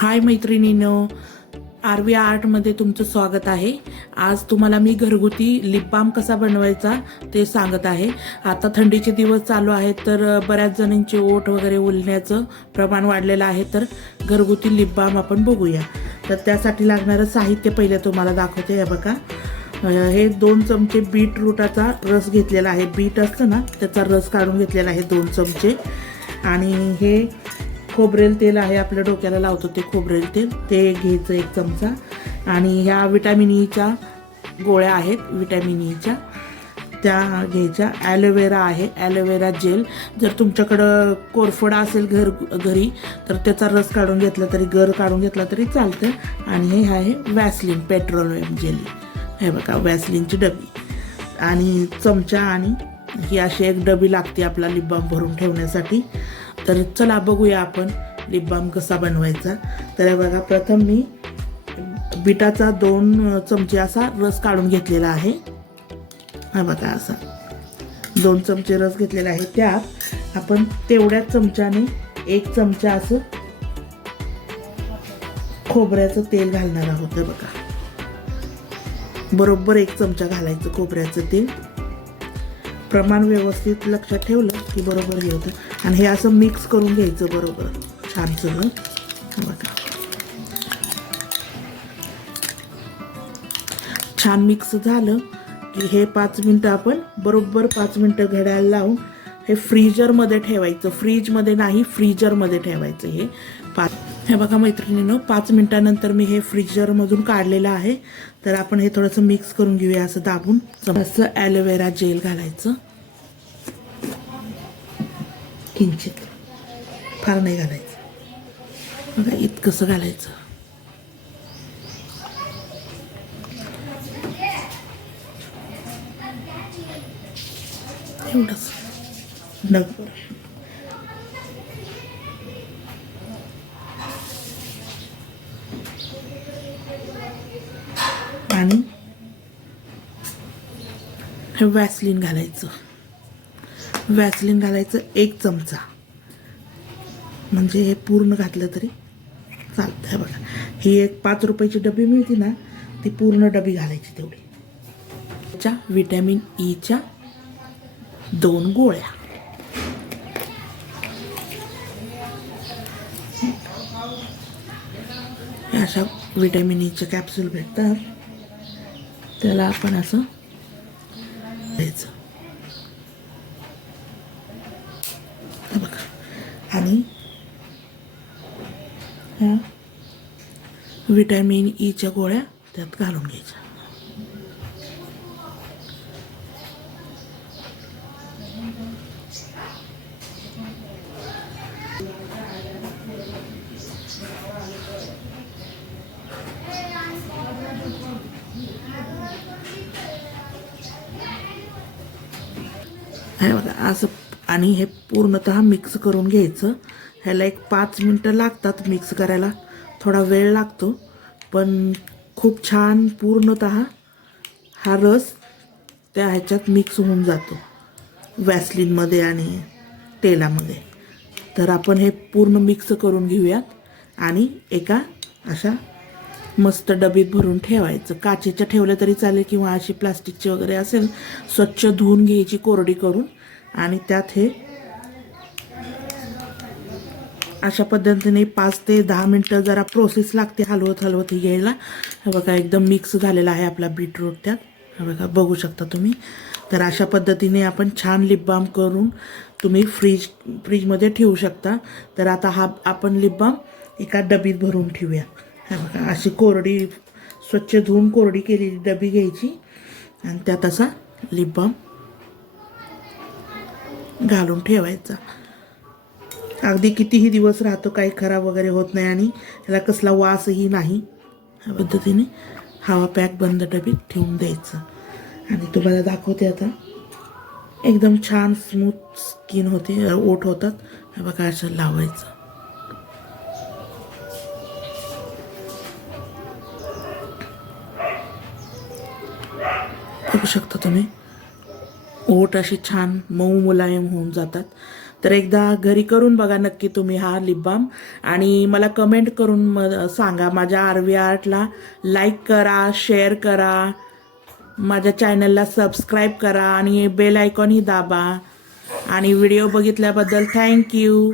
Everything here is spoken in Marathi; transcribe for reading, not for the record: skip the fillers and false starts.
हाय मैत्रिणींनो, आरवी आर्टमध्ये तुमचं स्वागत आहे। आज तुम्हाला मी घरगुती लिपबाम कसा बनवायचा ते सांगत आहे। आता थंडीचे दिवस चालू आहेत, तर बऱ्याच जणांचे ओठ वगैरे उलण्याचं प्रमाण वाढलेलं आहे, तर घरगुती लिपबाम आपण बघूया। तर त्यासाठी लागणारं साहित्य पहिले तुम्हाला दाखवते। हे बघा, हे 2 चमचे बीटरूटाचा रस घेतलेला आहे। बीट असतं ना, त्याचा रस काढून घेतलेला आहे 2 चमचे। आणि हे खोबरेल तेल आहे, आपल्या डोक्याला लावतो ते खोबरेल तेल, ते घ्यायचं 1 चमचा। आणि ह्या विटॅमिन ईच्या गोळ्या आहेत, विटॅमिन ईच्या त्या घ्यायच्या। ॲलोवेरा आहे, ॲलोवेरा जेल। जर तुमच्याकडं कोरफड असेल घरी तर त्याचा रस काढून घेतला तरी, गर काढून घेतला तरी चालतं। आणि हे आहे वॅसलीन पेट्रोलियम जेली, हे बघा वॅसलीनची डबी आणि चमचा। आणि ही अशी एक डबी लागते आपला लिपबाम भरून ठेवण्यासाठी। तर चला बघूया आपण लिपबाम कसा बनवायचा। तर हे बघा, प्रथम मी बिटाचा 2 चमचे असा रस काढून घेतलेला आहे। हा बघा, असा 2 चमचे रस घेतलेला आहे। त्यात आपण तेवढ्याच चमच्याने 1 चमचा असं खोबऱ्याचं तेल घालणार आहोत। हे बघा, बरोबर 1 चमचा घालायचं खोबऱ्याचं तेल। प्रमाण व्यवस्थित लक्षात ठेवलं की बरोबर हे होतं। आणि हे असं मिक्स करून घ्यायचं बरोबर छान सगळं। बघा, छान मिक्स झालं की हे 5 मिनटं आपण बरोबर 5 मिनटं घड्याळ लावून हे फ्रीजरमध्ये ठेवायचं। फ्रीजमध्ये नाही, फ्रीजरमध्ये ठेवायचं हे 5। हे बघा मैत्रिणींनो, 5 मिनटानंतर मी हे फ्रीजरमधून काढलेलं आहे। तर आपण हे थोडंसं मिक्स करून घेऊया असं दाबून। असं ॲलोवेरा जेल घालायचं किंचित, फार नाही घालायचं। बघा, इतकंसं घालायचं। एवढंच नग। आणि हे वॅसलीन घालायचं। वॅसलीन घालायचं 1 चमचा, म्हणजे हे पूर्ण घातलं तरी चालतं। हे बघा, ही एक 5 रुपयाची डबी मिळते ना, ती पूर्ण डबी घालायची तेवढी। त्याच्या विटॅमिन ईच्या 2 गोळ्या। अशा विटॅमिन ईचे कॅप्सूल भेटतात, त्याला आपण असं द्यायचं। बघा, आणि ह्या विटॅमिन ईच्या गोळ्या त्यात घालून घ्यायच्या। हे बघा असं, आणि हे पूर्णतः मिक्स करून घ्यायचं। ह्याला एक 5 मिनटं लागतात मिक्स करायला, थोडा वेळ लागतो, पण खूप छान पूर्णतः हा रस त्या ह्याच्यात मिक्स होऊन जातो वॅसलीनमध्ये आणि तेलामध्ये। तर आपण हे पूर्ण मिक्स करून घेऊयात आणि एका अशा मस्त डबीत भरून ठेवायचं। काचेच्या ठेवलं तरी चालेल, किंवा अशी प्लास्टिकची वगैरे असेल, स्वच्छ धुवून घ्यायची कोरडी करून। आणि त्यात हे अशा पद्धतीने 5 ते 10 मिनटं जरा प्रोसेस लागते हलवत हलवत ही घ्यायला। हे बघा, एकदम मिक्स झालेला आहे आपला बीटरूट त्यात। हे बघा, बघू शकता तुम्ही। तर अशा पद्धतीने आपण छान लिपबाम करून तुम्ही फ्रीजमध्ये ठेवू शकता। तर आता हा आपण लिपबाम एका डबीत भरून ठेवूया। हे बघा, अशी कोरडी, स्वच्छ धुवून कोरडी केलेली डबी घ्यायची आणि त्यात असा लिपबाम घालून ठेवायचा। अगदी कितीही दिवस राहतो, काही खराब वगैरे होत नाही आणि ह्याला कसला वासही नाही। ह्या पद्धतीने हवा पॅक बंद डबीत ठेवून द्यायचं। आणि तुम्हाला दाखवते आता, एकदम छान स्मूथ स्किन होते, ओठ होतात। हे बघा, असं लावायचं। बघू शकता तुम्ही, ओठ अशी छान मऊ मुलायम होऊन जातात. तर एकदा घरी करून बघा नक्की तुम्ही हा लिप बाम, आणि मला कमेंट करून सांगा. माझ्या आरवी आर्टला लाईक करा, शेअर करा, माझ्या चॅनलला सबस्क्राईब करा आणि बेल आयकॉनही दाबा. आणि व्हिडिओ बघितल्याबद्दल थँक्यू.